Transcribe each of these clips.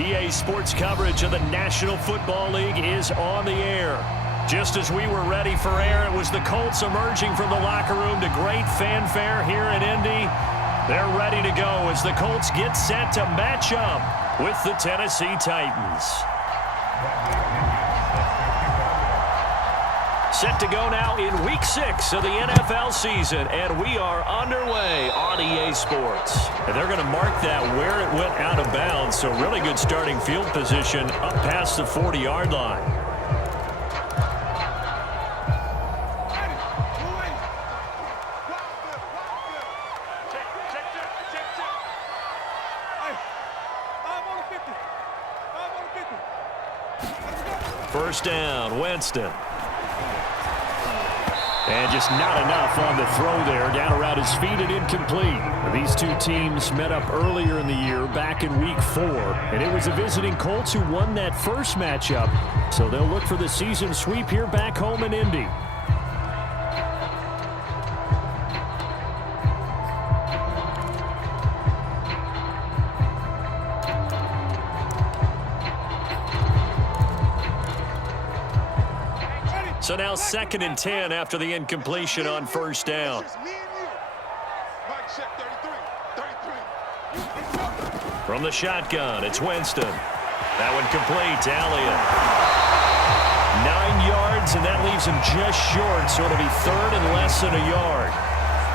EA Sports coverage of the National Football League is on the air. Just as we were ready for air, it was the Colts emerging from the locker room to great fanfare here in Indy. They're ready to go as the Colts get set to match up with the Tennessee Titans. Set to go now in week 6 of the NFL season, and we are underway on EA Sports. And they're going to mark that where it went out of bounds, so really good starting field position up past the 40-yard line. First down, Winston. And just not enough on the throw there. Down around his feet and incomplete. These two teams met up earlier in the year, back in week 4. And it was the visiting Colts who won that first matchup. So they'll look for the season sweep here back home in Indy. So now 2nd and 10 after the incompletion on first down. From the shotgun, it's Winston. That one complete to Elliott. 9 yards, and that leaves him just short, so it'll be 3rd and less than a yard.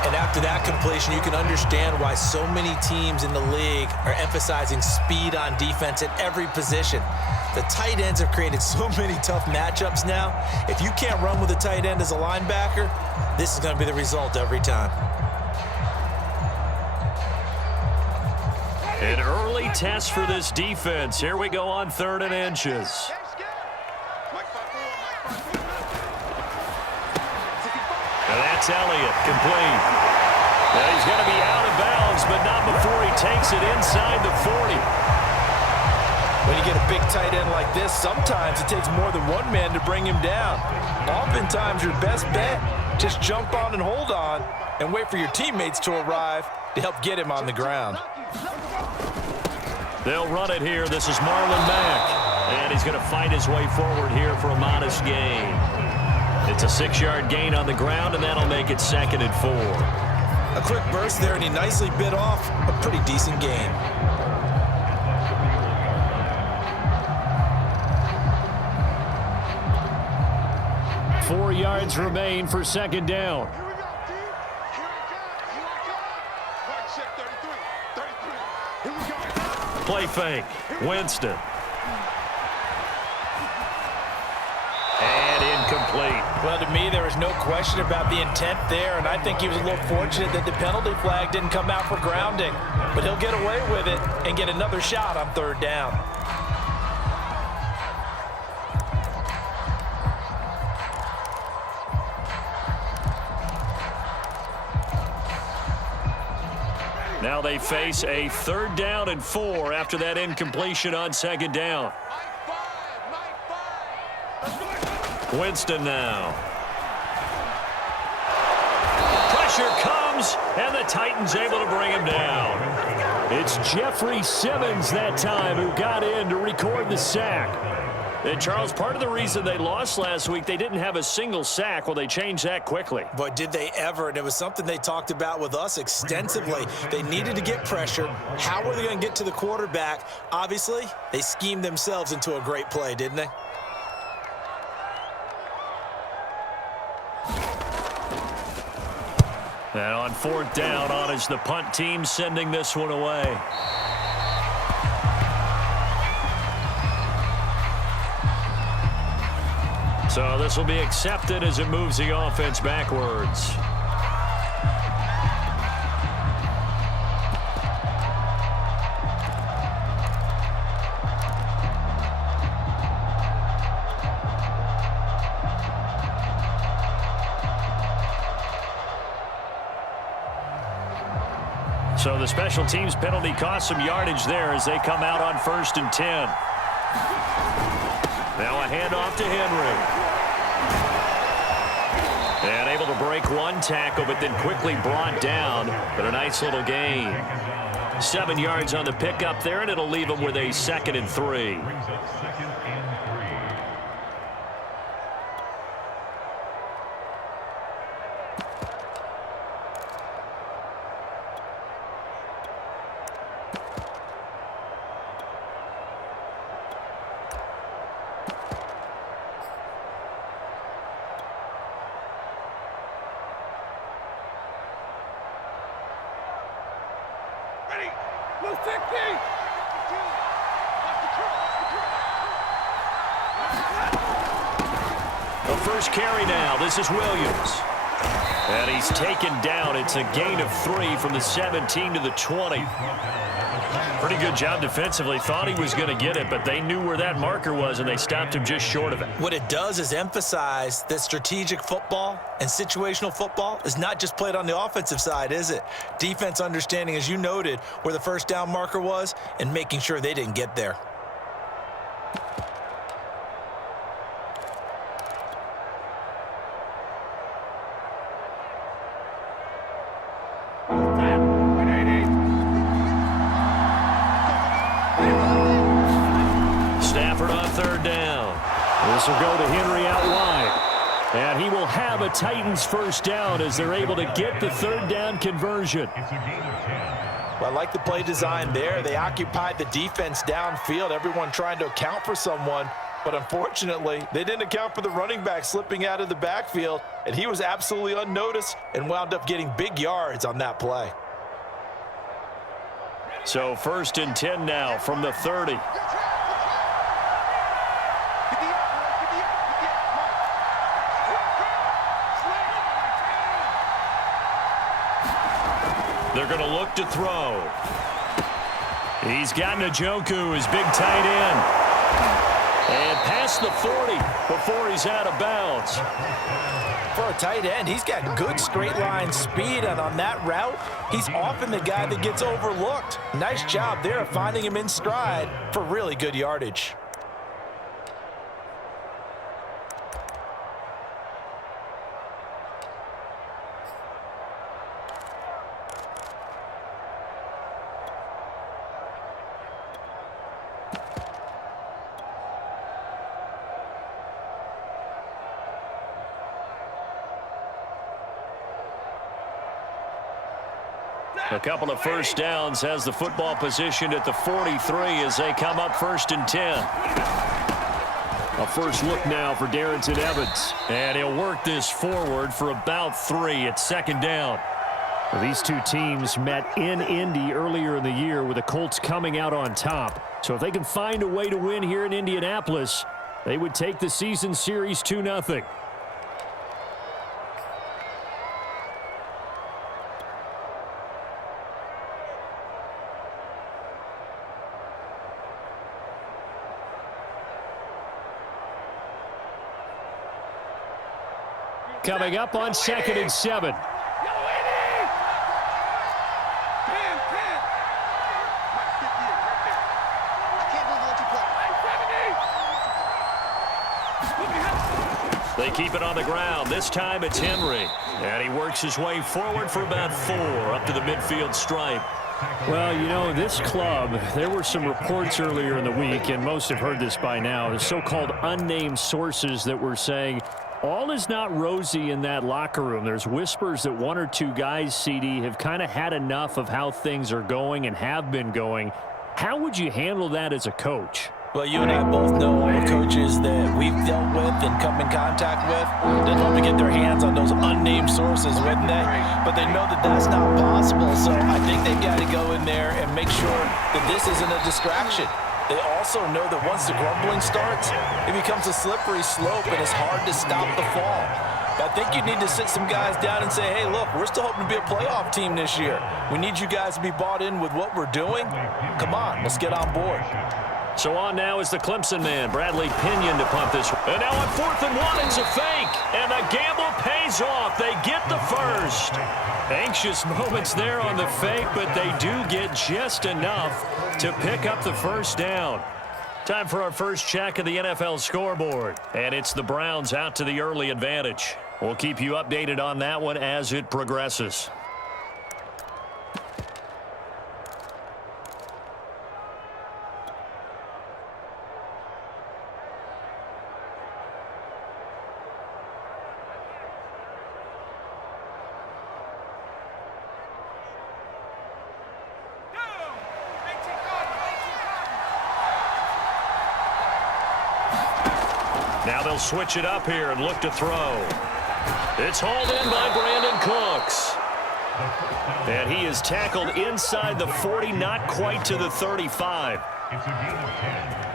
And after that completion, you can understand why so many teams in the league are emphasizing speed on defense at every position. The tight ends have created so many tough matchups now. If you can't run with a tight end as a linebacker, this is going to be the result every time. An early test for this defense. Here we go on 3rd and inches. And that's Elliott, complete. Now he's going to be out of bounds, but not before he takes it inside the 40. When you get a big tight end like this, sometimes it takes more than one man to bring him down. Oftentimes, your best bet, just jump on and hold on and wait for your teammates to arrive to help get him on the ground. They'll run it here. This is Marlon Mack. And he's going to fight his way forward here for a modest gain. It's a 6-yard gain on the ground, and that'll make it 2nd and 4. A quick burst there, and he nicely bit off a pretty decent gain. 4 yards remain for 2nd down. Play fake. Winston. And incomplete. Well, to me, there was no question about the intent there, and I think he was a little fortunate that the penalty flag didn't come out for grounding. But he'll get away with it and get another shot on 3rd down. Now they face a 3rd down and 4 after that incompletion on 2nd down. Winston now. Pressure comes, and the Titans able to bring him down. It's Jeffrey Simmons that time who got in to record the sack. And Charles, part of the reason they lost last week, they didn't have a single sack. Well, they changed that quickly. But did they ever? And it was something they talked about with us extensively. They needed to get pressure. How were they going to get to the quarterback? Obviously, they schemed themselves into a great play, didn't they? And on 4th down, on is the punt team sending this one away. So this will be accepted as it moves the offense backwards. So the special teams penalty cost some yardage there as they come out on 1st and 10. Now a handoff to Henry. And able to break one tackle, but then quickly brought down. But a nice little gain. 7 yards on the pickup there, and it'll leave them with a 2nd and 3. The first carry now. This is Williams. And he's taken down. It's a gain of 3 from the 17 to the 20. Pretty good job defensively. Thought he was going to get it, but they knew where that marker was, and they stopped him just short of it. What it does is emphasize that strategic football and situational football is not just played on the offensive side, is it? Defense understanding, as you noted, where the first down marker was and making sure they didn't get there. This will go to Henry out wide. And he will have a Titans first down as they're able to get the 3rd down conversion. Well, I like the play design there. They occupied the defense downfield, everyone trying to account for someone. But unfortunately, they didn't account for the running back slipping out of the backfield, and he was absolutely unnoticed and wound up getting big yards on that play. So 1st and 10 now from the 30. They're going to look to throw. He's got Njoku, his big tight end. And past the 40 before he's out of bounds. For a tight end, he's got good straight line speed, and on that route, he's often the guy that gets overlooked. Nice job there of finding him in stride for really good yardage. A couple of first downs, has the football positioned at the 43 as they come up 1st and 10. A first look now for Darrington Evans. And he'll work this forward for about 3 at 2nd down. Well, these two teams met in Indy earlier in the year with the Colts coming out on top. So if they can find a way to win here in Indianapolis, they would take the season series 2-0. Coming up on 2nd and 7. They keep it on the ground. This time it's Henry. And he works his way forward for about 4 up to the midfield stripe. Well, you know, this club, there were some reports earlier in the week, and most have heard this by now, the so-called unnamed sources that were saying all is not rosy in that locker room. There's whispers that 1 or 2 guys, CD, have kind of had enough of how things are going and have been going. How would you handle that as a coach? Well, you and I both know all the coaches that we've dealt with and come in contact with. They'd love to get their hands on those unnamed sources, wouldn't they? But they know that that's not possible, so I think they've got to go in there and make sure that this isn't a distraction. They also know that once the grumbling starts, it becomes a slippery slope and it's hard to stop the fall. But I think you need to sit some guys down and say, hey, look, we're still hoping to be a playoff team this year. We need you guys to be bought in with what we're doing. Come on, let's get on board. So on now is the Clemson man, Bradley Pinion, to punt this. And now on 4th and 1, it's a fake. And the gamble pays off. They get the first. Anxious moments there on the fake, but they do get just enough to pick up the first down. Time for our first check of the NFL scoreboard. And it's the Browns out to the early advantage. We'll keep you updated on that one as it progresses. Now they'll switch it up here and look to throw. It's hauled in by Brandon Cooks. And he is tackled inside the 40, not quite to the 35.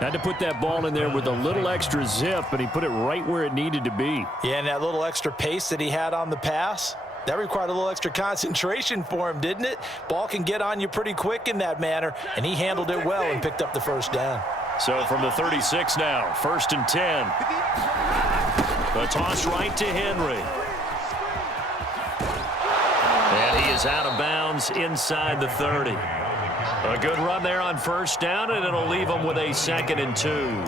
Had to put that ball in there with a little extra zip, but he put it right where it needed to be. Yeah, and that little extra pace that he had on the pass, that required a little extra concentration for him, didn't it? Ball can get on you pretty quick in that manner, and he handled it well and picked up the first down. So from the 36 now, 1st and 10. The toss right to Henry. And he is out of bounds inside the 30. A good run there on 1st down, and it'll leave them with a 2nd and 2.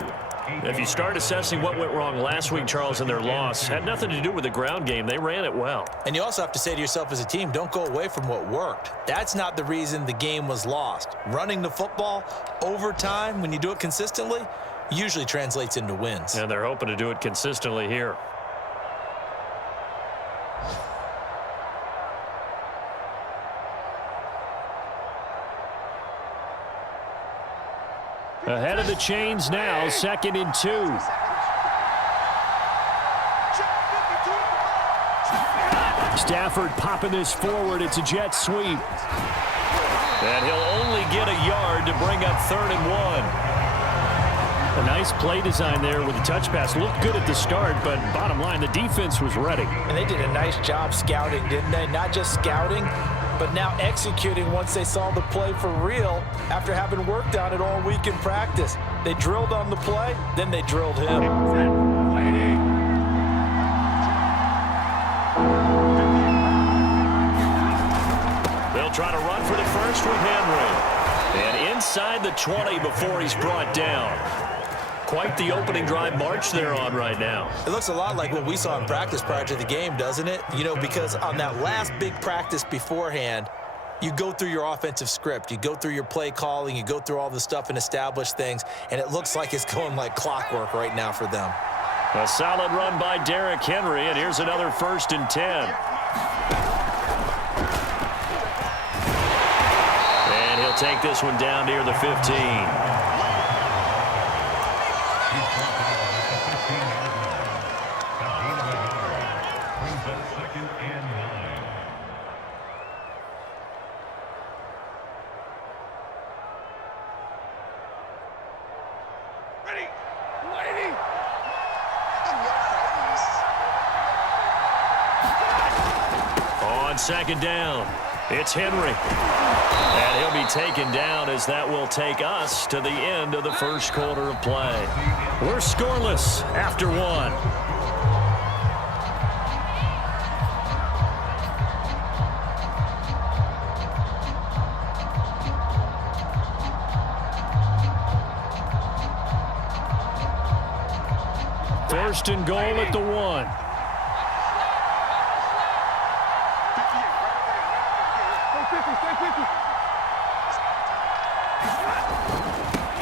If you start assessing what went wrong last week, Charles, in their loss, had nothing to do with the ground game. They ran it well. And you also have to say to yourself as a team, don't go away from what worked. That's not the reason the game was lost. Running the football over time, when you do it consistently, usually translates into wins. And they're hoping to do it consistently here. Ahead of the chains now, 2nd and 2. Stafford popping this forward. It's a jet sweep. And he'll only get a yard to bring up 3rd and 1. A nice play design there with the touch pass. Looked good at the start, but bottom line, the defense was ready. And they did a nice job scouting, didn't they? Not just scouting, but now executing once they saw the play for real after having worked on it all week in practice. They drilled on the play, then they drilled him. They'll try to run for the first with Henry. And inside the 20 before he's brought down. Quite the opening drive march they're on right now. It looks a lot like what we saw in practice prior to the game, doesn't it? You know, because on that last big practice beforehand, you go through your offensive script, you go through your play calling, you go through all the stuff and establish things, and it looks like it's going like clockwork right now for them. A solid run by Derrick Henry, and here's another 1st and 10. And he'll take this one down near the 15. On 2nd down, it's Henry. And he'll be taken down as that will take us to the end of the 1st quarter of play. We're scoreless after 1. First and goal at the 1.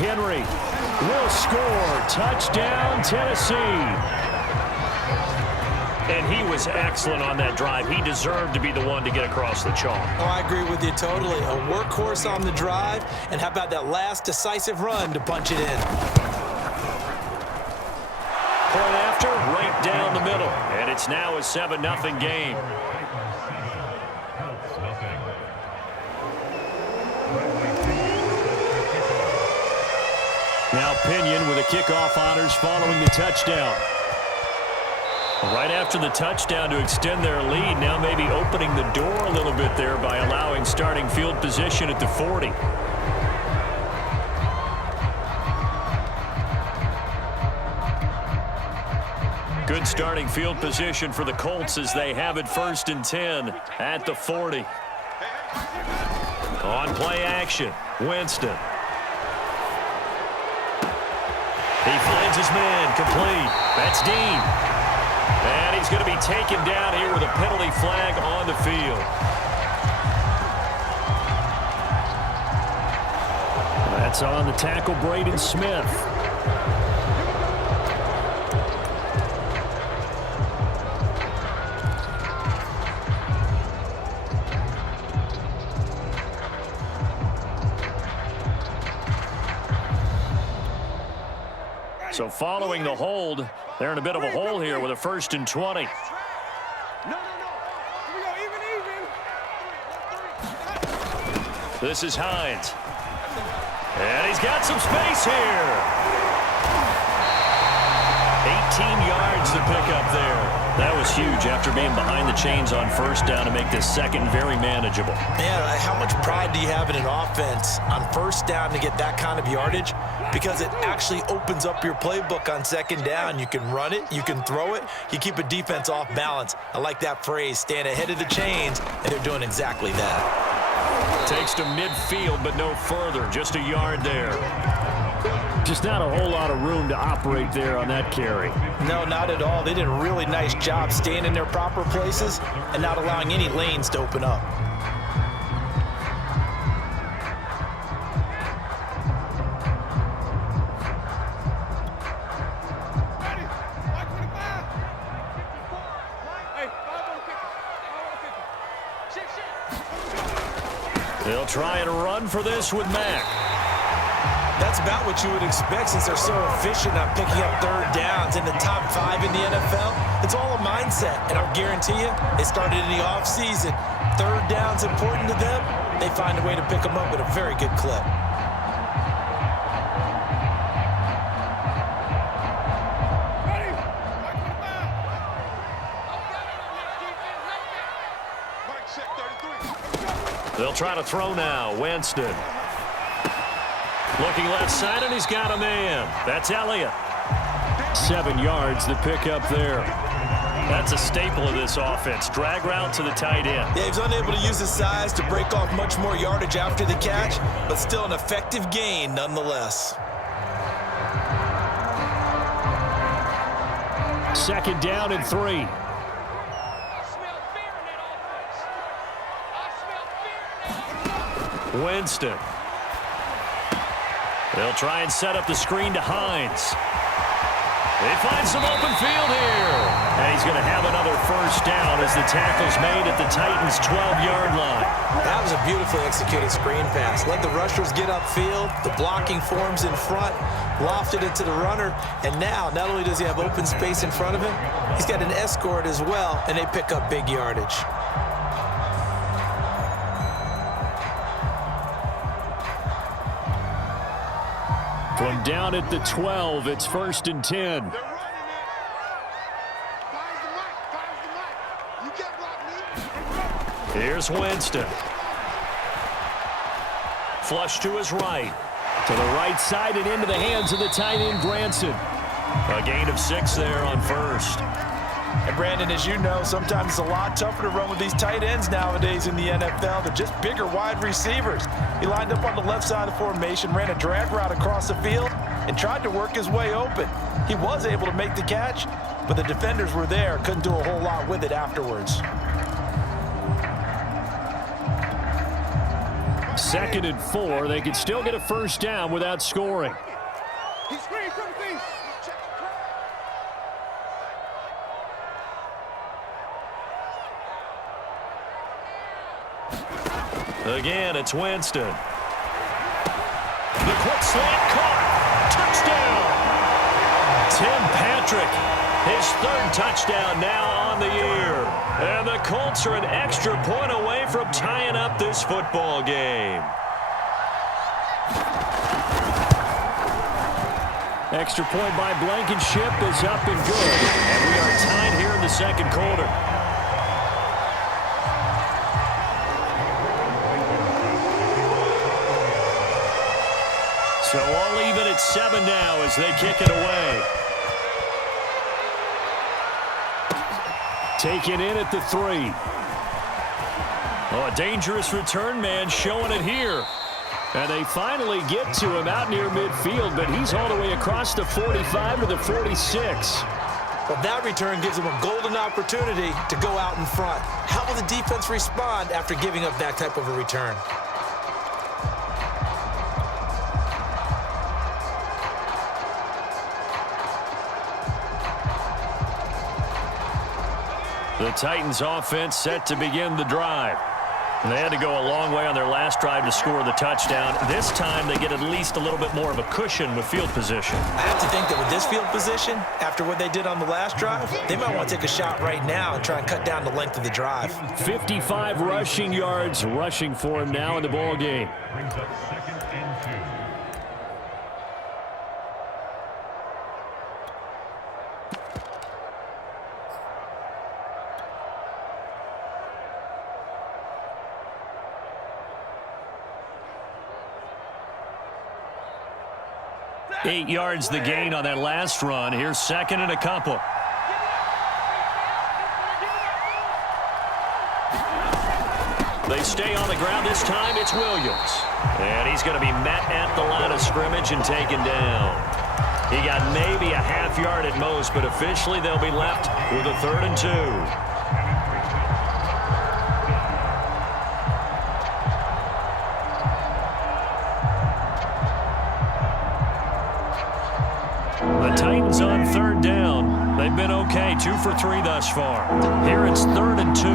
Henry will score. Touchdown, Tennessee. And he was excellent on that drive. He deserved to be the one to get across the chalk. Oh, I agree with you totally. A workhorse on the drive, and how about that last decisive run to punch it in? Point after, right down the middle. And it's now a 7-0 game. Now Pinion with the kickoff honors following the touchdown. Right after the touchdown to extend their lead, now maybe opening the door a little bit there by allowing starting field position at the 40. Good starting field position for the Colts as they have it 1st and 10 at the 40. On play action, Winston. He finds his man, complete. That's Dean. And he's going to be taken down here with a penalty flag on the field. That's on the tackle, Braden Smith. So following the hold, they're in a bit of a hole here with a 1st and 20. This is Hines. And he's got some space here. 18 yards to pick up there. That was huge after being behind the chains on 1st down to make this 2nd very manageable. Yeah, how much pride do you have in an offense on 1st down to get that kind of yardage? Because it actually opens up your playbook on 2nd down. You can run it, you can throw it, you keep a defense off balance. I like that phrase, stand ahead of the chains, and they're doing exactly that. Takes to midfield, but no further. Just a yard there. Just not a whole lot of room to operate there on that carry. No, not at all. They did a really nice job staying in their proper places and not allowing any lanes to open up. They'll try and run for this with Mack. That's about what you would expect since they're so efficient on picking up 3rd downs in the top 5 in the NFL. It's all a mindset, and I'll guarantee you, they started in the offseason. 3rd down's important to them. They find a way to pick them up at a very good clip. They'll try to throw now. Winston. Looking left side, and he's got a man. That's Elliott. 7 yards to pick up there. That's a staple of this offense. Drag route to the tight end. Yeah, he's unable to use his size to break off much more yardage after the catch, but still an effective gain nonetheless. 2nd down and 3. Winston. They'll try and set up the screen to Hines. They find some open field here. And he's going to have another 1st down as the tackle's made at the Titans' 12-yard line. That was a beautifully executed screen pass. Let the rushers get upfield. The blocking forms in front. Lofted it to the runner. And now, not only does he have open space in front of him, he's got an escort as well, and they pick up big yardage. From down at the 12, it's 1st and 10. Here's Winston. Flush to his right. To the right side and into the hands of the tight end, Granson. A gain of 6 there on 1st. And Brandon, as you know, sometimes it's a lot tougher to run with these tight ends nowadays in the NFL. They're just bigger wide receivers. He lined up on the left side of the formation, ran a drag route across the field, and tried to work his way open. He was able to make the catch, but the defenders were there, couldn't do a whole lot with it afterwards. 2nd and 4. They could still get a 1st down without scoring. Again, it's Winston. The quick slant caught. Touchdown. Tim Patrick, his 3rd touchdown now on the year. And the Colts are an extra point away from tying up this football game. Extra point by Blankenship is up and good. And we are tied here in the 2nd quarter. So all even at 7 now as they kick it away. Taken in at the 3. Oh, a dangerous return man showing it here. And they finally get to him out near midfield, but he's all the way across the 45 to the 46. Well, that return gives them a golden opportunity to go out in front. How will the defense respond after giving up that type of a return? The Titans offense set to begin the drive. They had to go a long way on their last drive to score the touchdown. This time they get at least a little bit more of a cushion with field position. I have to think that with this field position, after what they did on the last drive, they might want to take a shot right now and try and cut down the length of the drive. 55 rushing yards rushing for him now in the ball game. Brings up 2nd and 2. Eight yards the gain on that last run. Here's 2nd and a couple. They stay on the ground. This time it's Williams. And he's going to be met at the line of scrimmage and taken down. He got maybe a half yard at most, but officially they'll be left with a 3rd and 2. The Titans on 3rd down. They've been okay, 2 for 3 thus far. Here it's 3rd and 2.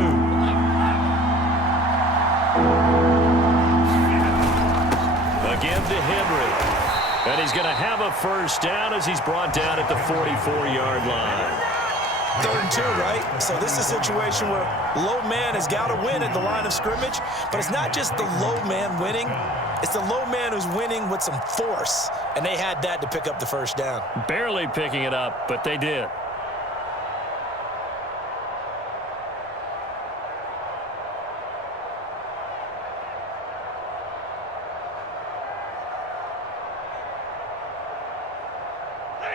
Again to Henry. And he's going to have a 1st down as he's brought down at the 44-yard line. 3rd and 2, right? So this is a situation where low man has got to win at the line of scrimmage, but it's not just the low man winning. It's the low man who's winning with some force, and they had that to pick up the 1st down. Barely picking it up, but they did.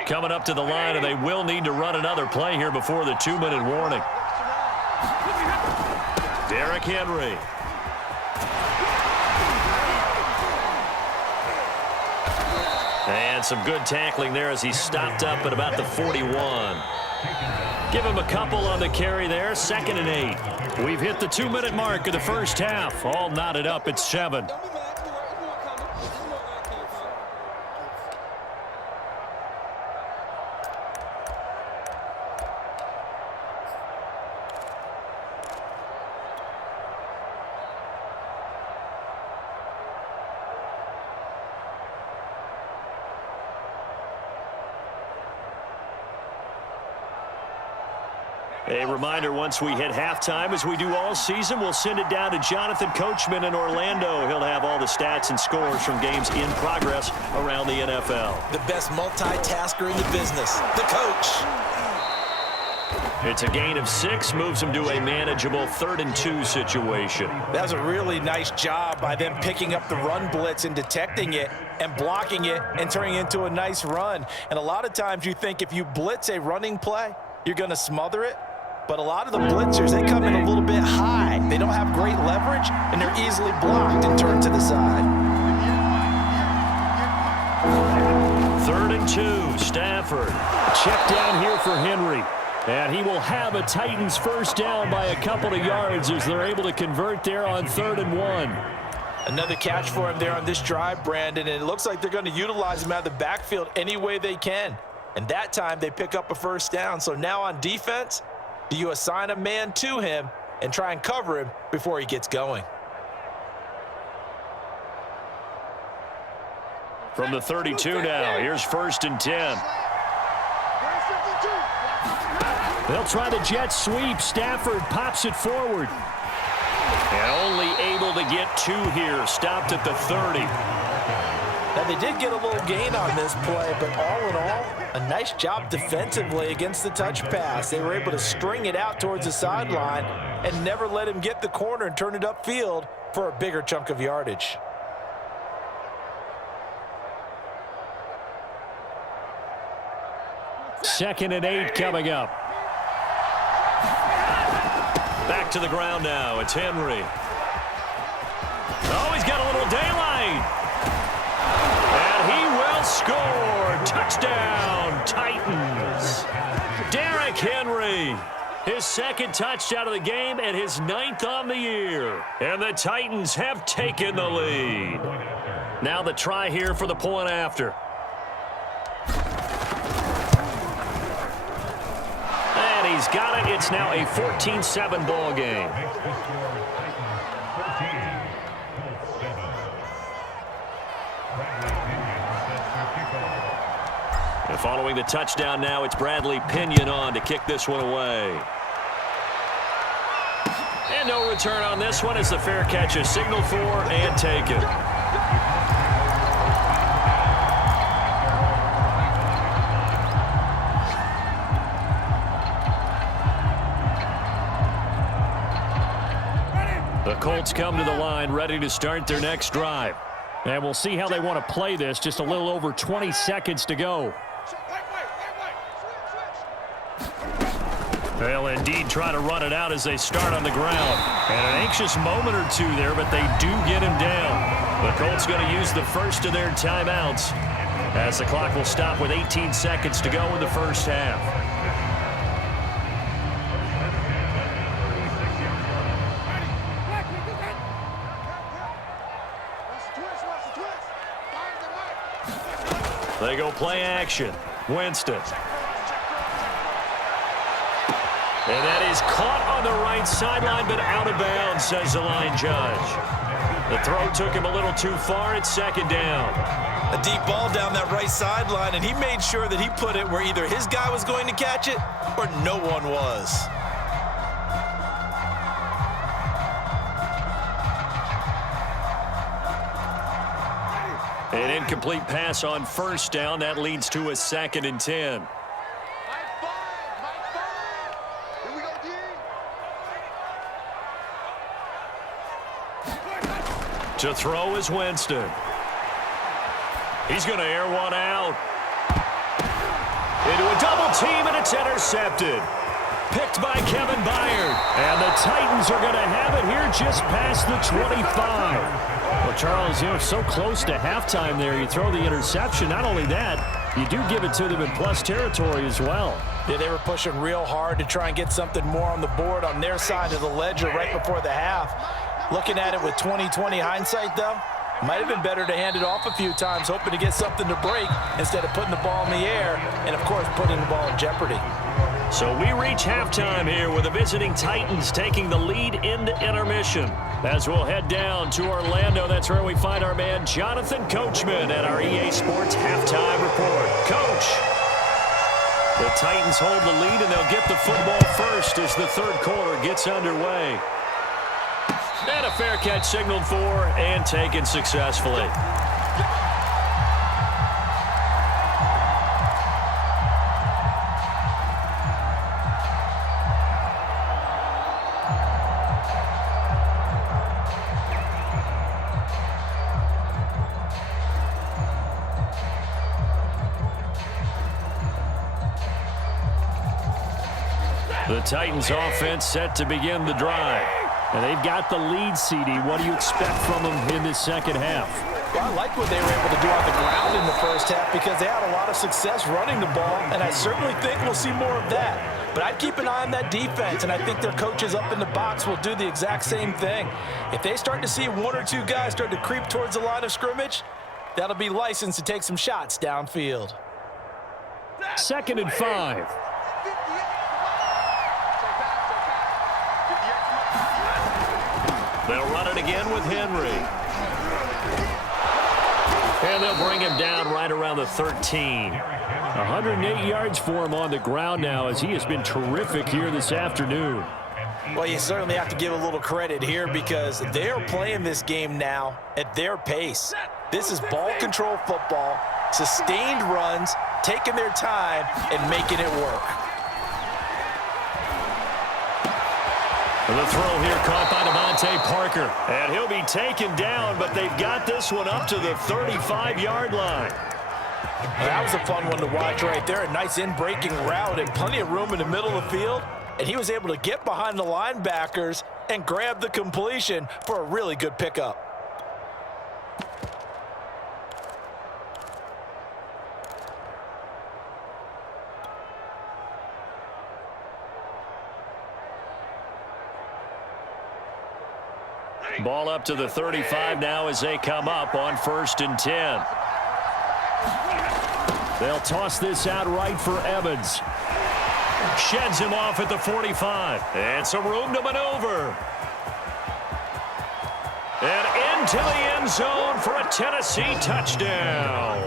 Coming up to the line, and they will need to run another play here before the 2-minute warning. Derrick Henry. And some good tackling there as he stopped up at about the 41. Give him a couple on the carry there. 2nd and 8. We've hit the 2-minute mark of the first half. All knotted up at 7. A reminder, once we hit halftime, as we do all season, we'll send it down to Jonathan Coachman in Orlando. He'll have all the stats and scores from games in progress around the NFL. The best multitasker in the business, the coach. It's a gain of 6, moves him to a manageable 3rd and 2 situation. That was a really nice job by them picking up the run blitz and detecting it and blocking it and turning it into a nice run. And a lot of times you think if you blitz a running play, you're going to smother it. But a lot of the blitzers, they come in a little bit high. They don't have great leverage, and they're easily blocked and turned to the side. 3rd and 2, Stafford. Check down here for Henry. And he will have a Titans 1st down by a couple of yards as they're able to convert there on 3rd and 1. Another catch for him there on this drive, Brandon, and it looks like they're going to utilize him out of the backfield any way they can. And that time they pick up a 1st down. So now on defense, do you assign a man to him and try and cover him before he gets going? From the 32 now, here's 1st and 10. They'll try the jet sweep. Stafford pops it forward. And only able to get 2 here. Stopped at the 30. Now, they did get a little gain on this play, but all in all, a nice job defensively against the touch pass. They were able to string it out towards the sideline and never let him get the corner and turn it upfield for a bigger chunk of yardage. Second and 8 coming up. Back to the ground now. It's Henry. Oh, he's got a little daylight. And he will score. Touchdown, Titans. Derrick Henry. His 2nd touchdown of the game and his 9th on the year. And the Titans have taken the lead. Now the try here for the point after. And he's got it. It's now a 14-7 ball game. Following the touchdown now, it's Bradley Pinion on to kick this one away. And no return on this one as the fair catch is signaled for and taken. The Colts come to the line ready to start their next drive. And we'll see how they want to play this. Just a little over 20 seconds to go. They'll indeed try to run it out as they start on the ground. And an anxious moment or two there, but they do get him down. The Colts going to use the first of their timeouts as the clock will stop with 18 seconds to go in the first half. They go play action. Winston. And that is caught on the right sideline, but out of bounds, says the line judge. The throw took him a little too far. It's second down. A deep ball down that right sideline, and he made sure that he put it where either his guy was going to catch it or no one was. An incomplete pass on first down. That leads to a 2nd and 10. To throw is Winston. He's going to air one out. Into a double team, and it's intercepted. Picked by Kevin Byard. And the Titans are going to have it here just past the 25. Well, Charles, so close to halftime there. You throw the interception. Not only that, you do give it to them in plus territory as well. Yeah, they were pushing real hard to try and get something more on the board on their side of the ledger right before the half. Looking at it with 20/20 hindsight, though, might have been better to hand it off a few times, hoping to get something to break instead of putting the ball in the air and, of course, putting the ball in jeopardy. So we reach halftime here with the visiting Titans taking the lead into intermission. As we'll head down to Orlando, that's where we find our man Jonathan Coachman at our EA Sports Halftime Report. Coach, the Titans hold the lead, and they'll get the football first as the third quarter gets underway. And a fair catch signaled for and taken successfully. The Titans offense set to begin the drive. And they've got the lead, CD. What do you expect from them in this second half? Well, I like what they were able to do on the ground in the first half because they had a lot of success running the ball, and I certainly think we'll see more of that. But I'd keep an eye on that defense, and I think their coaches up in the box will do the exact same thing. If they start to see one or two guys start to creep towards the line of scrimmage, that'll be licensed to take some shots downfield. 2nd and 5. They'll run it again with Henry. And they'll bring him down right around the 13. 108 yards for him on the ground now as he has been terrific here this afternoon. Well, you certainly have to give a little credit here because they're playing this game now at their pace. This is ball control football, sustained runs, taking their time, and making it work. The throw here caught by Devontae Parker. And he'll be taken down, but they've got this one up to the 35-yard line. That was a fun one to watch right there. A nice in-breaking route and plenty of room in the middle of the field. And he was able to get behind the linebackers and grab the completion for a really good pickup. Ball up to the 35 now as they come up on 1st and 10. They'll toss this out right for Evans. Sheds him off at the 45. And some room to maneuver. And into the end zone for a Tennessee touchdown.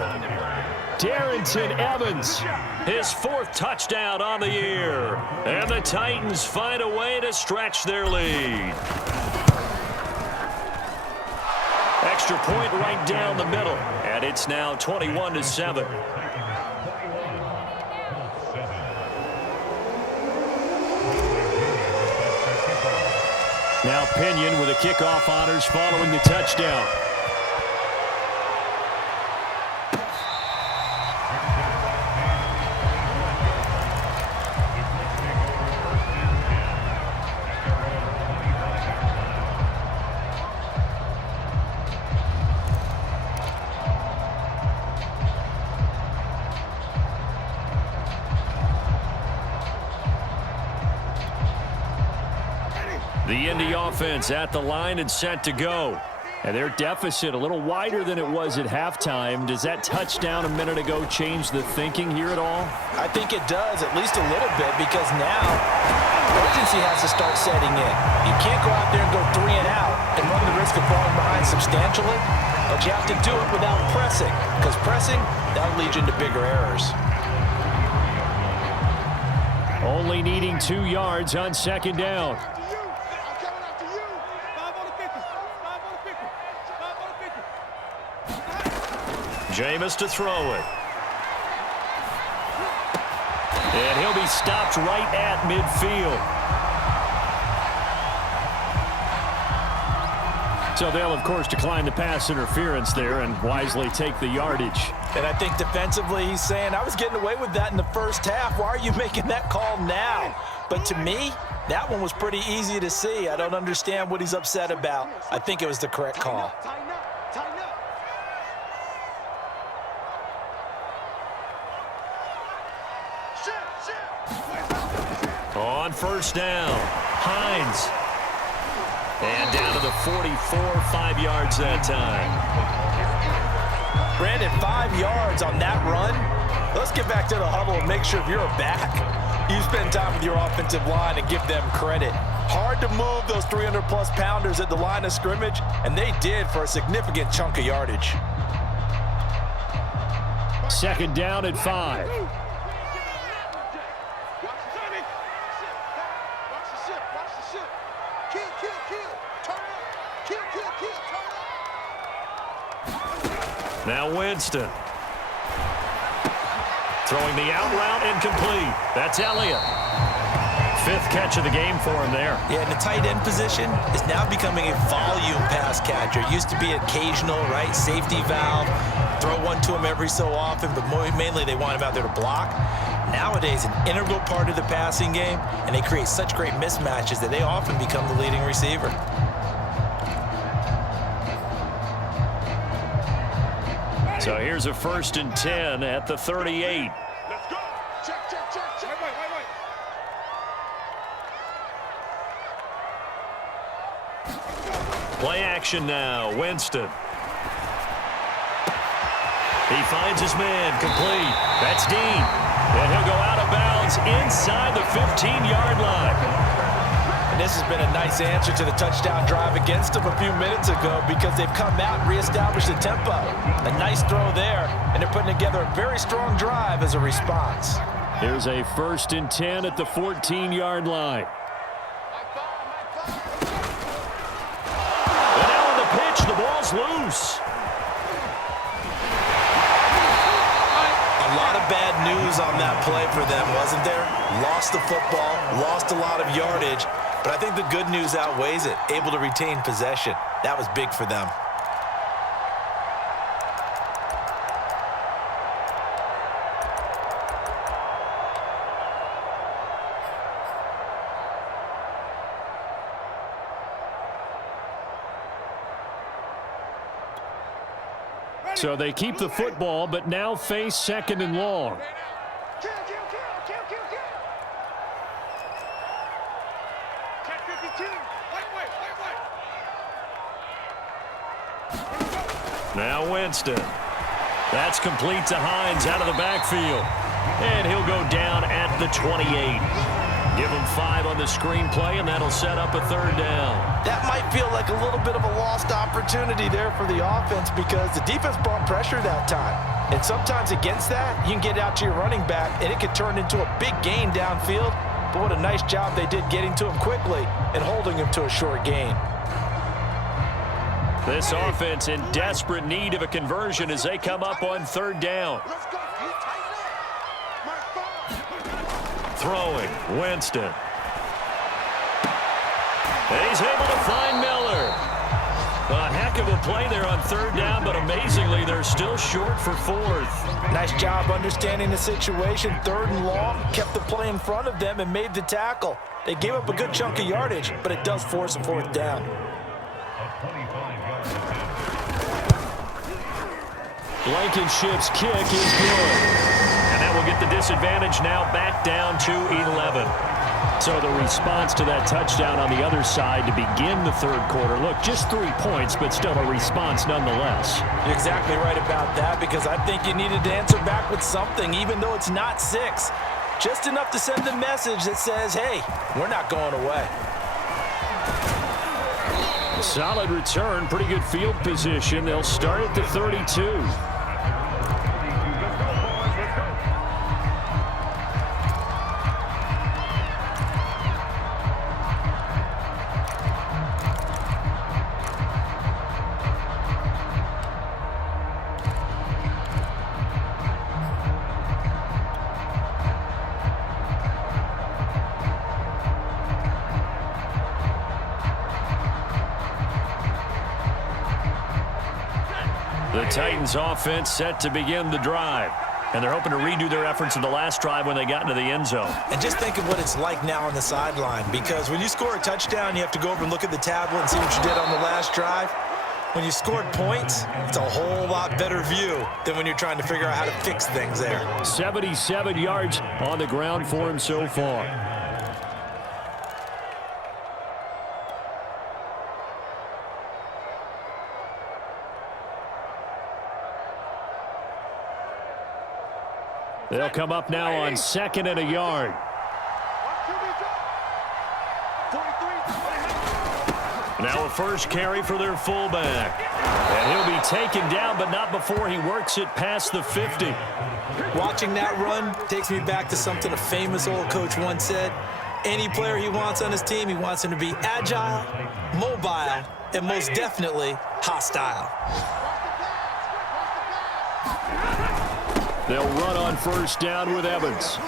Darrington Evans, his 4th touchdown on the year. And the Titans find a way to stretch their lead. Extra point right down the middle, and it's now 21-7. Now Pinion with the kickoff honors following the touchdown. The Indy offense at the line and set to go. And their deficit a little wider than it was at halftime. Does that touchdown a minute ago change the thinking here at all? I think it does, at least a little bit, because now urgency has to start setting in. You can't go out there and go 3 and out and run the risk of falling behind substantially, but you have to do it without pressing, because pressing, that'll lead you into bigger errors. Only needing 2 yards on 2nd down. Jameis to throw it. And he'll be stopped right at midfield. So they'll, of course, decline the pass interference there and wisely take the yardage. And I think defensively he's saying, I was getting away with that in the first half. Why are you making that call now? But to me, that one was pretty easy to see. I don't understand what he's upset about. I think it was the correct call. On 1st down, Hines. And down to the 44, 5 yards that time. Brandon, 5 yards on that run. Let's get back to the huddle and make sure if you're a back, you spend time with your offensive line and give them credit. Hard to move those 300-plus pounders at the line of scrimmage, and they did for a significant chunk of yardage. 2nd down at 5. Now Winston. Throwing the out route incomplete. That's Elliott. 5th catch of the game for him there. Yeah, and the tight end position is now becoming a volume pass catcher. It used to be occasional, right? Safety valve. Throw one to him every so often, but mainly they want him out there to block. Nowadays, an integral part of the passing game, and they create such great mismatches that they often become the leading receiver. So here's a 1st and 10 at the 38. Let's go. Check. Wait. Play action now. Winston. He finds his man. Complete. That's Dean. And he'll go out of bounds inside the 15-yard line. And this has been a nice answer to the touchdown drive against them a few minutes ago because they've come out and reestablished the tempo. A nice throw there, and they're putting together a very strong drive as a response. Here's a 1st and 10 at the 14-yard line. And now on the pitch, the ball's loose. A lot of bad news on that play for them, wasn't there? Lost the football, lost a lot of yardage. But I think the good news outweighs it. Able to retain possession. That was big for them. So they keep the football, but now face 2nd and long. Now Winston. That's complete to Hines out of the backfield. And he'll go down at the 28. Give him 5 on the screenplay, and that'll set up a 3rd down. That might feel like a little bit of a lost opportunity there for the offense because the defense brought pressure that time. And sometimes against that, you can get out to your running back, and it could turn into a big gain downfield. But what a nice job they did getting to him quickly and holding him to a short gain. This offense in desperate need of a conversion as they come up on third down. Throwing, Winston. He's able to find Miller. A heck of a play there on third down, but amazingly, they're still short for fourth. Nice job understanding the situation. Third and long, kept the play in front of them and made the tackle. They gave up a good chunk of yardage, but it does force a fourth down. Blankenship's kick is good. And that will get the disadvantage now back down to 11. So the response to that touchdown on the other side to begin the third quarter. Look, just 3 points, but still a response nonetheless. You're exactly right about that, because I think you needed to answer back with something, even though it's not 6. Just enough to send a message that says, hey, we're not going away. Solid return, pretty good field position. They'll start at the 32. The Titans offense set to begin the drive. And they're hoping to redo their efforts in the last drive when they got into the end zone. And just think of what it's like now on the sideline, because when you score a touchdown, you have to go over and look at the tablet and see what you did on the last drive. When you scored points, it's a whole lot better view than when you're trying to figure out how to fix things there. 77 yards on the ground for him so far. They'll come up now on 2nd and a yard. Now a first carry for their fullback. And he'll be taken down, but not before he works it past the 50. Watching that run takes me back to something a famous old coach once said. Any player he wants on his team, he wants him to be agile, mobile, and most definitely hostile. They'll run on first down with Evans.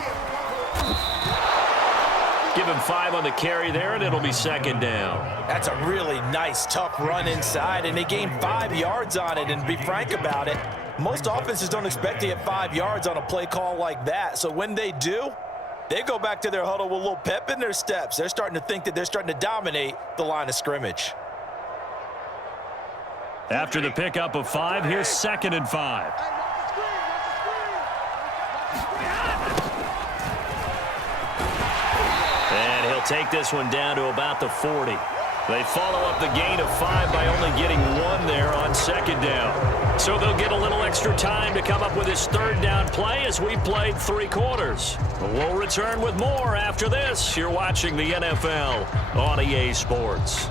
Give him 5 on the carry there, and it'll be 2nd down. That's a really nice, tough run inside, and they gained 5 yards on it. And to be frank about it, most offenses don't expect to get 5 yards on a play call like that. So when they do, they go back to their huddle with a little pep in their steps. They're starting to think that they're starting to dominate the line of scrimmage. After the pickup of 5, here's 2nd and 5. And he'll take this one down to about the 40. They follow up the gain of 5 by only getting 1 there on 2nd down. So they'll get a little extra time to come up with his 3rd down play as we played 3 quarters. We'll return with more after this. You're watching the NFL on EA Sports.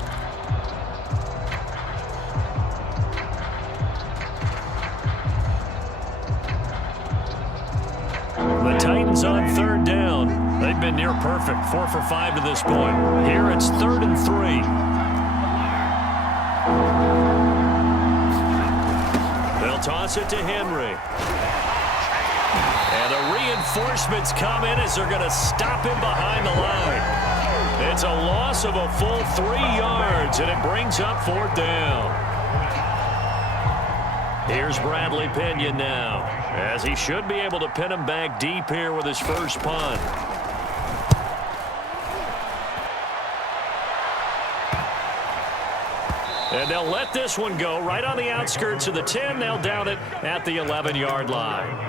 The Titans on 3rd down. They've been near perfect, 4 for 5 to this point. Here it's 3rd and 3. They'll toss it to Henry. And the reinforcements come in as they're going to stop him behind the line. It's a loss of a full 3 yards, and it brings up 4th down. Here's Bradley Pinion now, as he should be able to pin him back deep here with his first punt. And they'll let this one go right on the outskirts of the 10. They'll down it at the 11-yard line.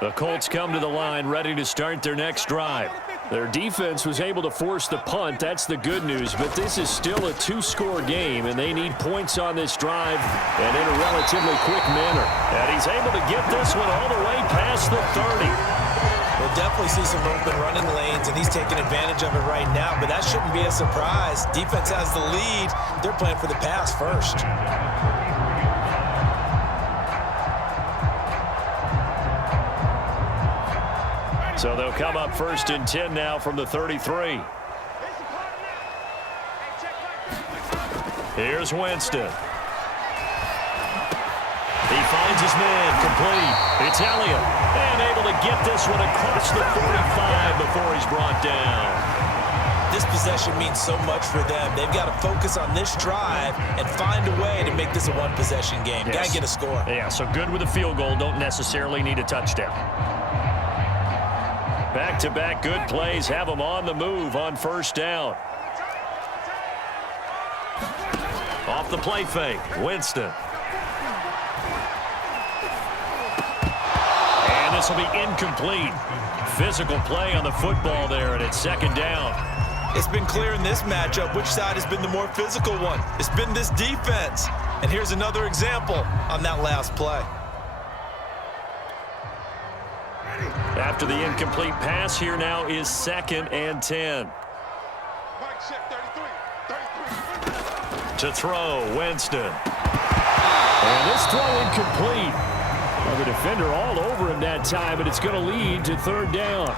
The Colts come to the line ready to start their next drive. Their defense was able to force the punt. That's the good news. But this is still a two-score game, and they need points on this drive and in a relatively quick manner. And he's able to get this one all the way past the 30. We'll definitely see some open running lanes, and he's taking advantage of it right now. But that shouldn't be a surprise. Defense has the lead. They're playing for the pass first. So they'll come up 1st and 10 now from the 33. Here's Winston. He finds his man complete. It's Elliott. And able to get this one across the 45 before he's brought down. This possession means so much for them. They've got to focus on this drive and find a way to make this a one-possession game. Yes. Got to get a score. Yeah, so good with a field goal. Don't necessarily need a touchdown. Back-to-back good plays have them on the move on 1st down. Off the play fake, Winston. And this will be incomplete. Physical play on the football there, and it's 2nd down. It's been clear in this matchup which side has been the more physical one. It's been this defense. And here's another example on that last play. After the incomplete pass, here now is 2nd and 10. To throw, Winston. And this throw incomplete. Well, the defender all over him that time, but it's going to lead to 3rd down.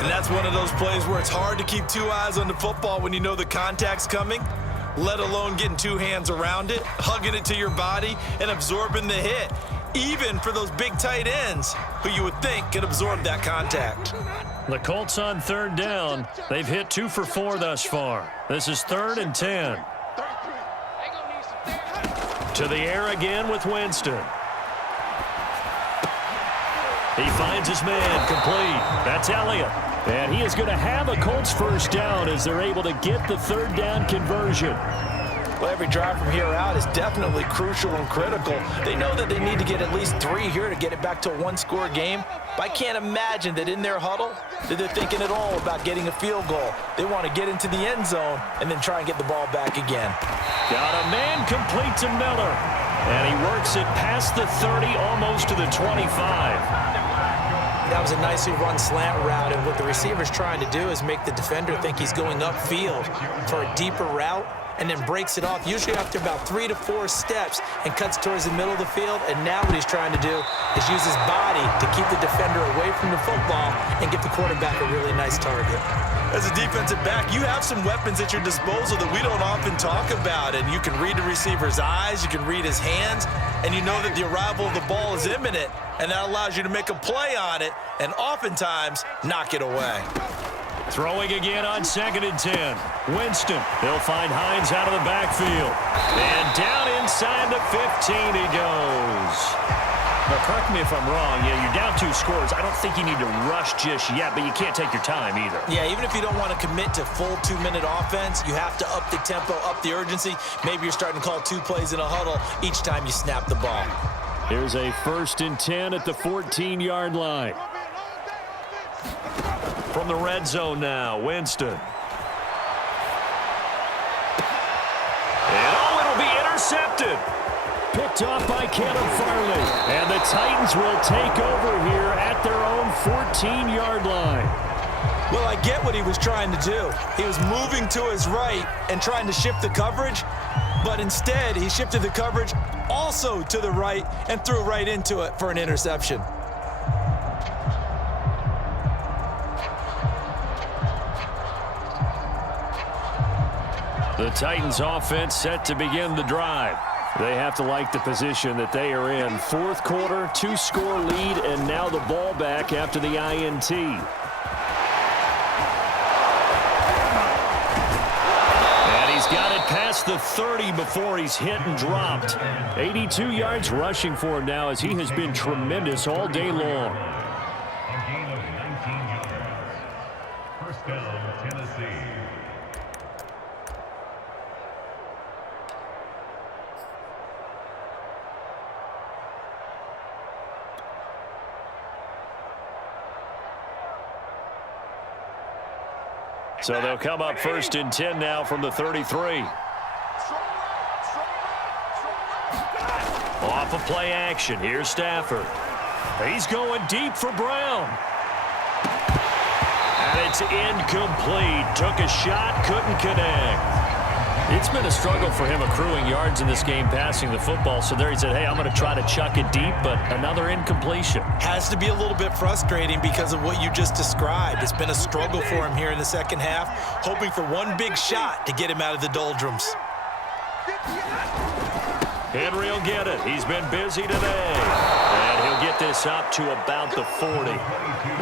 And that's one of those plays where it's hard to keep 2 eyes on the football when you know the contact's coming, let alone getting 2 hands around it, hugging it to your body, and absorbing the hit. Even for those big tight ends who you would think could absorb that contact. The Colts on 3rd down. They've hit 2 for 4 thus far. This is 3rd and 10. To the air again with Winston. He finds his man complete. That's Elliott. And he is going to have a Colts 1st down as they're able to get the 3rd down conversion. Well, every drive from here out is definitely crucial and critical. They know that they need to get at least 3 here to get it back to a one-score game. But I can't imagine that in their huddle that they're thinking at all about getting a field goal. They want to get into the end zone and then try and get the ball back again. Got a man complete to Miller. And he works it past the 30, almost to the 25. That was a nicely run slant route, and what the receiver's trying to do is make the defender think he's going upfield for a deeper route, and then breaks it off, usually after about 3 to 4 steps, and cuts towards the middle of the field. And now what he's trying to do is use his body to keep the defender away from the football and give the quarterback a really nice target. As a defensive back, you have some weapons at your disposal that we don't often talk about, and you can read the receiver's eyes, you can read his hands, and you know that the arrival of the ball is imminent, and that allows you to make a play on it and oftentimes knock it away. Throwing again on 2nd and 10. Winston, he'll find Hines out of the backfield. And down inside the 15 he goes. Now, correct me if I'm wrong. Yeah, you're down 2 scores. I don't think you need to rush just yet, but you can't take your time either. Yeah, even if you don't want to commit to full 2-minute offense, you have to up the tempo, up the urgency. Maybe you're starting to call 2 plays in a huddle each time you snap the ball. Here's a 1st and 10 at the 14-yard line. From the red zone now, Winston. And it'll be intercepted. Picked off by Caleb Farley. And the Titans will take over here at their own 14-yard line. Well, I get what he was trying to do. He was moving to his right and trying to shift the coverage, but instead he shifted the coverage also to the right and threw right into it for an interception. The Titans offense set to begin the drive. They have to like the position that they are in. 4th quarter, 2-score lead, and now the ball back after the INT. And he's got it past the 30 before he's hit and dropped. 82 yards rushing for him now as he has been tremendous all day long. A gain of 19 yards. 1st down, Tennessee. So they'll come up 1st and 10 now from the 33. Off of play action. Here's Stafford. He's going deep for Brown. And it's incomplete. Took a shot, couldn't connect. It's been a struggle for him accruing yards in this game passing the football. So there he said, hey, I'm going to try to chuck it deep, but another incompletion. Has to be a little bit frustrating because of what you just described. It's been a struggle for him here in the second half, hoping for one big shot to get him out of the doldrums. Henry will get it. He's been busy today. And he'll get this up to about the 40.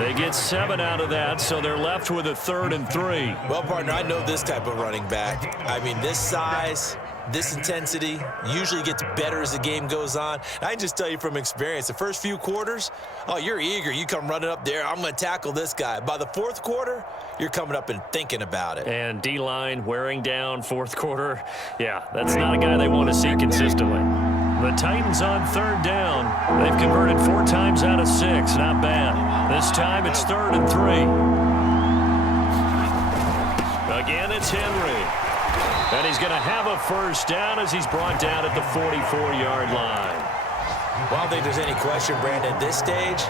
They get 7 out of that, so they're left with a 3rd and 3. Well, partner, I know this type of running back. I mean, this size, this intensity usually gets better as the game goes on. And I can just tell you from experience, the first few quarters, oh, you're eager. You come running up there, I'm going to tackle this guy. By the 4th quarter, you're coming up and thinking about it. And D-line wearing down 4th quarter. Yeah, that's not a guy they want to see consistently. The Titans on 3rd down. They've converted 4 times out of 6. Not bad. This time it's 3rd and 3. Again, it's Henry. And he's going to have a 1st down as he's brought down at the 44-yard line. Well, I don't think there's any question, Brandon, at this stage,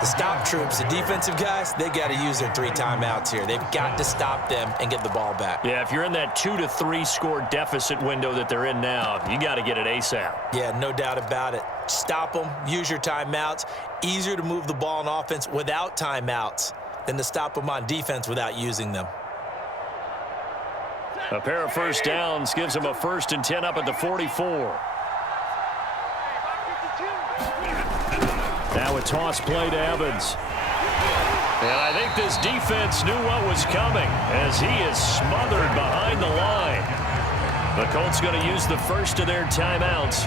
the stop troops, the defensive guys, they got to use their 3 timeouts here. They've got to stop them and get the ball back. Yeah, if you're in that 2 to 3 score deficit window that they're in now, you got to get it ASAP. Yeah, no doubt about it. Stop them, use your timeouts. Easier to move the ball on offense without timeouts than to stop them on defense without using them. A pair of 1st downs gives them a 1st and 10 up at the 44. Now a toss play to Evans. And I think this defense knew what was coming as he is smothered behind the line. The Colts going to use the first of their timeouts.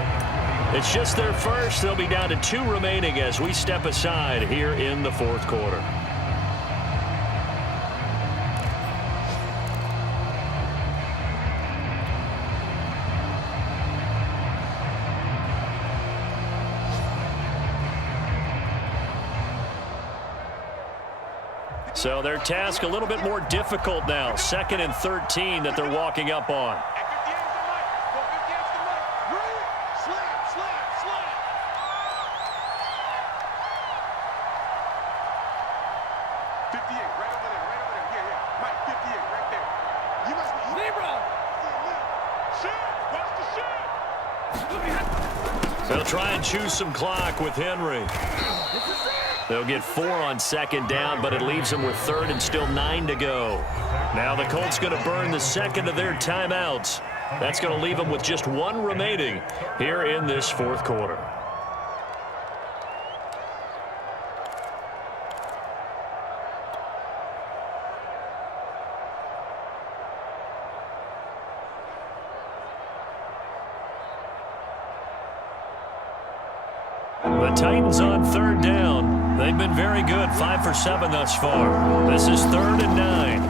It's just their first. They'll be down to 2 remaining as we step aside here in the 4th quarter. So their task a little bit more difficult now. 2nd and 13 that they're walking up on. They'll try and choose some clock with Henry. They'll get 4 on 2nd down, but it leaves them with 3rd and still 9 to go. Now the Colts going to burn the 2nd of their timeouts. That's going to leave them with just 1 remaining here in this 4th quarter. The Titans on 3rd down. They've been very good, 5 for 7 thus far. This is 3rd and 9.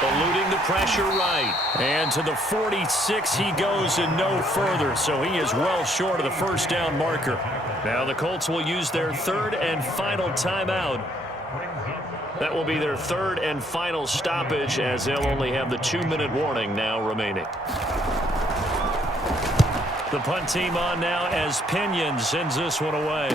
Eluding the pressure right. And to the 46 he goes and no further, so he is well short of the 1st down marker. Now the Colts will use their 3rd and final timeout. That will be their 3rd and final stoppage as they'll only have the 2-minute warning now remaining. The punt team on now as Pinion sends this one away.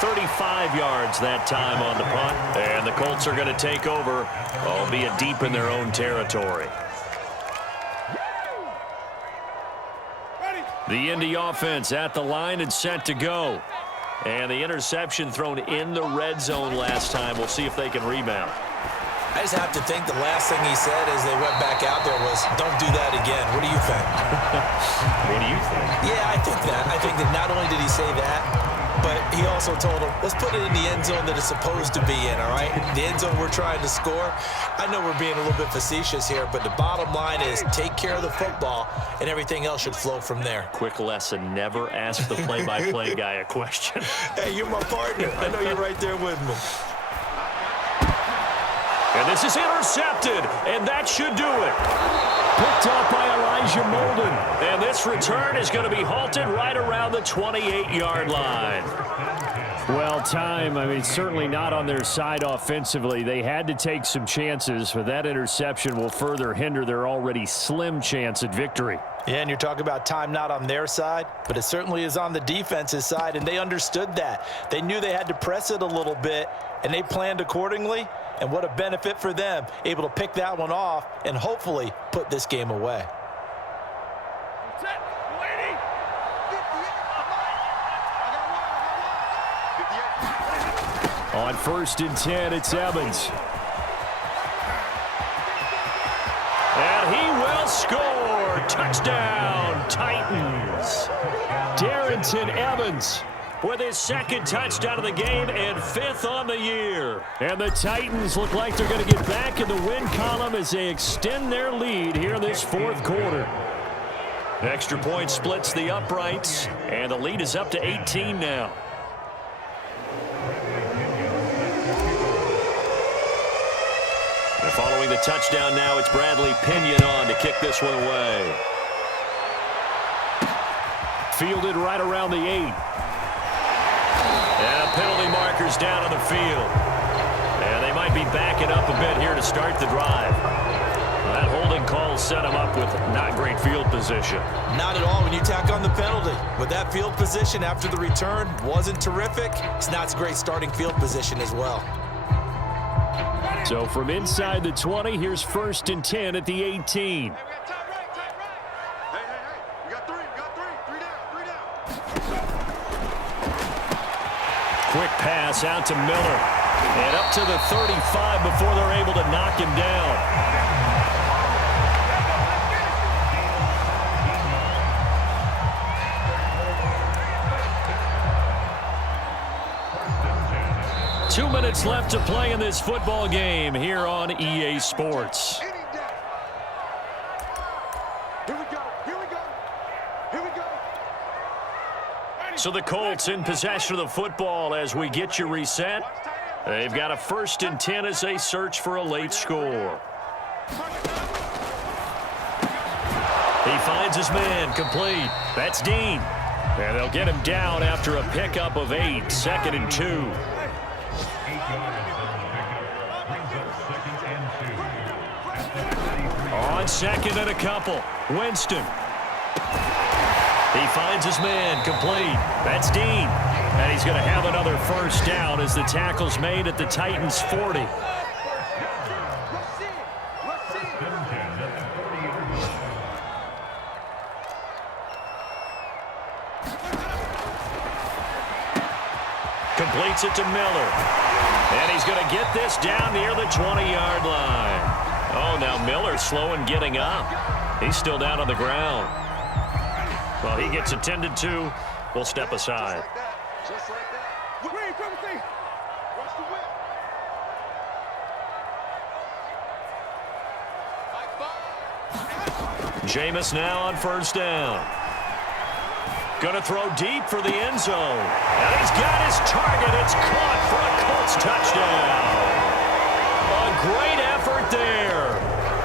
35 yards that time on the punt. And the Colts are going to take over, albeit deep in their own territory. The Indy offense at the line and set to go. And the interception thrown in the red zone last time. We'll see if they can rebound. I just have to think the last thing he said as they went back out there was, don't do that again. What do you think? What do you think? Yeah, I think that. I think that not only did he say that, but he also told him, let's put it in the end zone that it's supposed to be in, all right? The end zone we're trying to score. I know we're being a little bit facetious here, but the bottom line is take care of the football, and everything else should flow from there. Quick lesson, never ask the play-by-play guy a question. Hey, you're my partner. I know you're right there with me. And this is intercepted, and that should do it. Picked up by Elijah Molden. And this return is going to be halted right around the 28-yard line. Well, time, certainly not on their side offensively. They had to take some chances, but that interception will further hinder their already slim chance at victory. Yeah, and you're talking about time not on their side, but it certainly is on the defense's side, and they understood that. They knew they had to press it a little bit, and they planned accordingly, and what a benefit for them, able to pick that one off and hopefully put this game away. On 1st and 10, it's Evans. And he will score. Touchdown, Titans. Darrington Evans with his 2nd touchdown of the game and 5th on the year. And the Titans look like they're going to get back in the win column as they extend their lead here in this 4th quarter. Extra point splits the uprights, and the lead is up to 18 now. Following the touchdown now, it's Bradley Pinion on to kick this one away. Fielded right around the 8. And penalty markers down on the field. And they might be backing up a bit here to start the drive. That holding call set them up with not great field position. Not at all when you tack on the penalty. But that field position after the return wasn't terrific. It's not a great starting field position as well. So from inside the 20, here's 1st and 10 at the 18. Hey, we got time right. Hey. We got three down. Quick pass out to Miller. And up to the 35 before they're able to knock him down. Two minutes left to play in this football game here on EA Sports. Here we go. So the Colts in possession of the football as we get you reset. They've got a 1st and 10 as they search for a late score. He finds his man complete. That's Dean. And they'll get him down after a pickup of 8, 2nd and 2. On 2nd and a couple, Winston. He finds his man complete. That's Dean. And he's going to have another 1st down as the tackle's made at the Titans' 40. Completes it to Miller. And he's going to get this down near the 20-yard line. Oh, now Miller slow in getting up. He's still down on the ground. Well, he gets attended to. We'll step aside. Just like that. Watch the whip. Jameis now on 1st down. Gonna throw deep for the end zone. And he's got his target. It's caught for a Colts touchdown. A great effort there.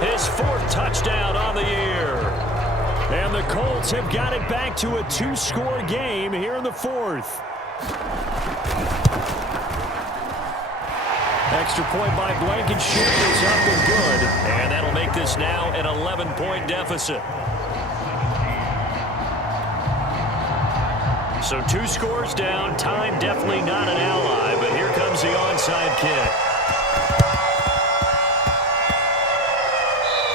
His 4th touchdown on the year. And the Colts have got it back to a 2-score game here in the 4th. Extra point by Blankenship is up and good. And that'll make this now an 11-point deficit. So 2 scores down. Time definitely not an ally, but here comes the onside kick.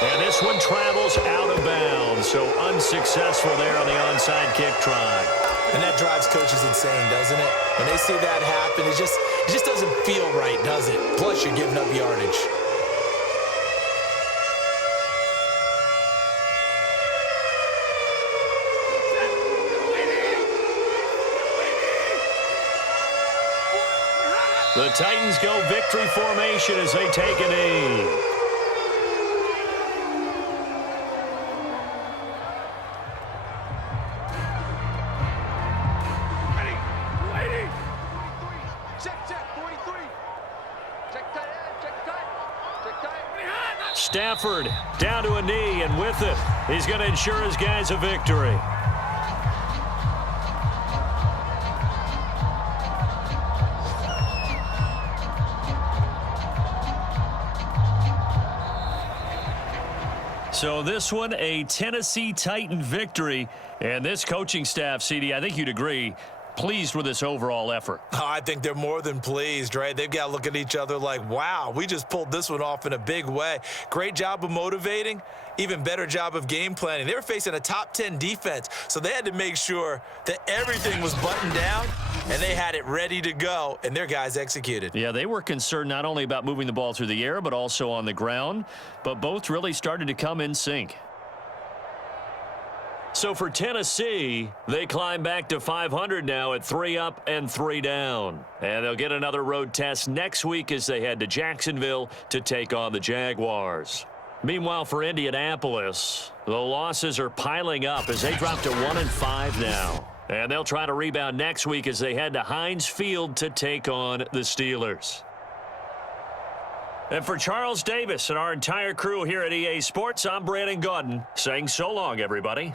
And this one travels out of bounds, so unsuccessful there on the onside kick try. And that drives coaches insane, doesn't it? When they see that happen, it just doesn't feel right, does it? Plus, you're giving up yardage. The Titans go victory formation as they take a knee. Stafford down to a knee, and with it, he's going to ensure his guys a victory. So this one, a Tennessee Titan victory. And this coaching staff, CD, I think you'd agree, pleased with this overall effort. Oh, I think they're more than pleased, right? They've got to look at each other like, wow, we just pulled this one off in a big way. Great job of motivating, even better job of game planning. They were facing a top 10 defense, so they had to make sure that everything was buttoned down, and they had it ready to go, and their guys executed. Yeah, they were concerned not only about moving the ball through the air, but also on the ground, but both really started to come in sync. So for Tennessee, they climb back to 500 now at 3 up and 3 down. And they'll get another road test next week as they head to Jacksonville to take on the Jaguars. Meanwhile, for Indianapolis, the losses are piling up as they drop to 1-5 now. And they'll try to rebound next week as they head to Heinz Field to take on the Steelers. And for Charles Davis and our entire crew here at EA Sports, I'm Brandon Gaudin saying so long, everybody.